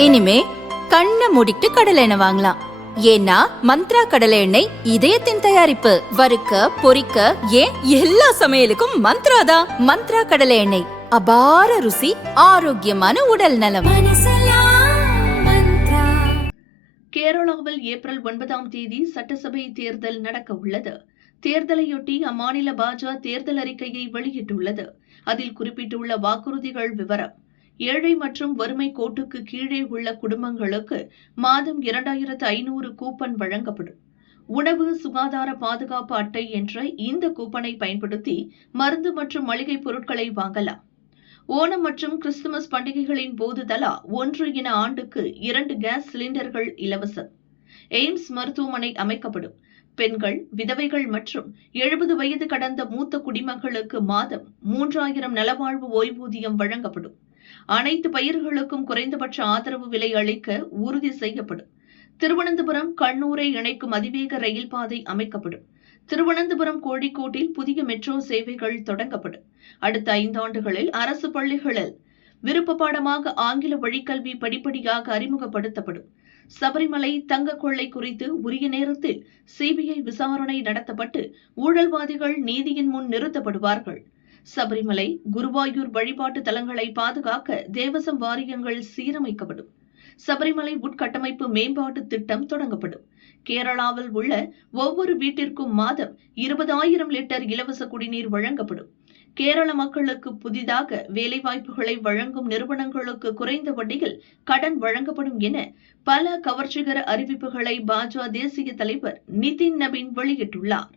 இனிமே கண்ணை மூடிட்டு கடலை எண்ணெய் வாங்கலாம். ஏன்னா மந்த்ரா கடலை எண்ணெய் இதயத்தின் தயாரிப்பு. வறுக்க பொரிக்க ஏன் எல்லா சமையலுக்கும் மந்த்ரா தான். மந்த்ரா கடலை எண்ணெய், அபார ருசி, ஆரோக்கியமான உடல் நலம். கேரளாவில் ஏப்ரல் 9ஆம் தேதி சட்டசபை தேர்தல் நடக்க உள்ளது. தேர்தலையொட்டி அம்மாநில பாஜக தேர்தல் அறிக்கையை வெளியிட்டுள்ளது. அதில் குறிப்பிட்டுள்ள வாக்குறுதிகள் விவரம்: ஏழை மற்றும் வறுமை கோட்டுக்கு கீழே உள்ள குடும்பங்களுக்கு மாதம் 2500 கூப்பன் வழங்கப்படும். உணவு சுகாதார பாதுகாப்பு அட்டை என்ற இந்த கூப்பனை பயன்படுத்தி மருந்து மற்றும் மளிகை பொருட்களை வாங்கலாம். ஓணம் மற்றும் கிறிஸ்துமஸ் பண்டிகைகளின் போது தலா 1 என ஆண்டுக்கு 2 கேஸ் சிலிண்டர்கள் இலவசம். எய்ம்ஸ் மருத்துவமனை அமைக்கப்படும். பெண்கள், விதவைகள் மற்றும் 70 வயது கடந்த மூத்த குடிமக்களுக்கு மாதம் 3000 நலவாழ்வு ஓய்வூதியம் வழங்கப்படும். அனைத்து பயிர்களுக்கும் குறைந்தபட்ச ஆதரவு விலை அளிக்க உறுதி செய்யப்படும். திருவனந்தபுரம் கண்ணூரை இணைக்கும் அதிவேக ரயில் பாதை அமைக்கப்படும். திருவனந்தபுரம் கோழிக்கோட்டில் புதிய மெட்ரோ சேவைகள் தொடங்கப்படும். அடுத்த 5 ஆண்டுகளில் அரசு பள்ளிகளில் விருப்ப பாடமாக ஆங்கில வழிக்கல்வி படிப்படியாக அறிமுகப்படுத்தப்படும். சபரிமலை தங்க கொள்ளை குறித்து உரிய நேரத்தில் சிபிஐ விசாரணை நடத்தப்பட்டு ஊழல்வாதிகள் நீதியின் முன் நிறுத்தப்படுவார்கள். சபரிமலை, குருவாயூர் வழிபாட்டு தலங்களை பாதுகாக்க தேவசம் வாரியங்கள் சீரமைக்கப்படும். சபரிமலை உட்கட்டமைப்பு மேம்பாட்டு திட்டம் தொடங்கப்படும். கேரளாவில் உள்ள ஒவ்வொரு வீட்டிற்கும் மாதம் 20,000 லிட்டர் இலவச குடிநீர் வழங்கப்படும். கேரள மக்களுக்கு புதிதாக வேலைவாய்ப்புகளை வழங்கும் நிறுவனங்களுக்கு குறைந்த வட்டியில் கடன் வழங்கப்படும் என பல கவர்ச்சிகர அறிவிப்புகளை பாஜக தேசிய தலைவர் நிதின் நபீன் வெளியிட்டுள்ளார்.